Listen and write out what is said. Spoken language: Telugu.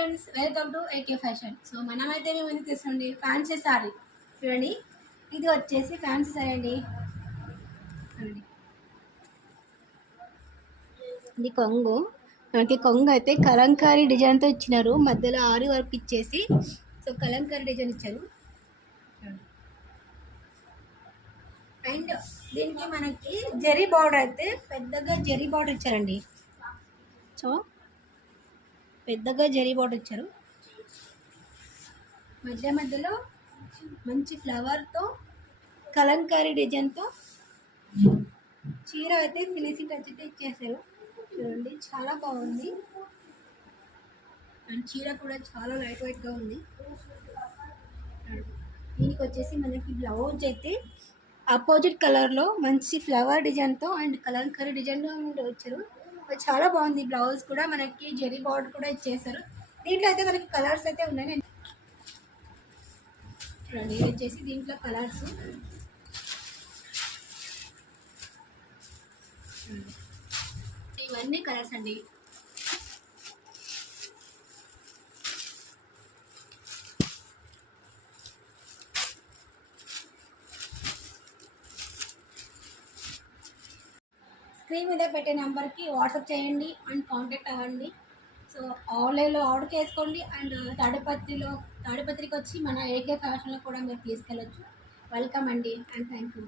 Friends, welcome to AK fashion. So మనమైతే మేము ఎందుకు తీసుకోండి ఫ్యాన్సీ సారీ చూడండి. ఇది వచ్చేసి ఫ్యాన్సీ సారీ అండి. చూడండి, ఇది కొంగు. మనకి కొంగు అయితే కలంకారీ డిజైన్తో ఇచ్చినారు, మధ్యలో ఆరి వర్క్ ఇచ్చేసి సో కలంకారీ డిజైన్ ఇచ్చారు. అండ్ దీనికి మనకి జరీ బార్డర్ అయితే పెద్దగా జరీ బార్డర్ ఇచ్చారండి. సో పెద్దగా జరీ బార్డర్ ఇచ్చారు. మధ్య మధ్యలో మంచి ఫ్లవర్తో కలంకారీ డిజైన్తో చీర అయితే ఫినిషింగ్ టచ్ అయితే ఇచ్చేసారు. చూడండి, చాలా బాగుంది. అండ్ చీర కూడా చాలా లైట్ వెయిట్గా ఉంది. దీనికి వచ్చేసి మనకి బ్లౌజ్ అయితే ఆపోజిట్ కలర్లో మంచి ఫ్లవర్ డిజైన్తో అండ్ కలంకారీ డిజైన్లో వచ్చారు. చాలా బాగుంది. బ్లౌజ్ కూడా మనకి జరీ బార్డర్ కూడా ఇచ్చేసారు. దీంట్లో అయితే మనకి కలర్స్ అయితే ఉన్నాయి. చూడండి, ఇది వచ్చేసి దీంట్లో కలర్స్. ఇవన్నీ కలర్స్ అండి. స్క్రీన్ మీద పెట్టే నెంబర్కి వాట్సాప్ చేయండి అండ్ కాంటాక్ట్ అవ్వండి. సో ఆన్లైన్లో ఆర్డర్ చేసుకోండి. అండ్ తాడిపత్రికి వచ్చి మన ఏకే ఫ్యాషన్లో కూడా మీరు తీసుకెళ్ళచ్చు. వెల్కమ్ అండి అండ్ థ్యాంక్ యూ.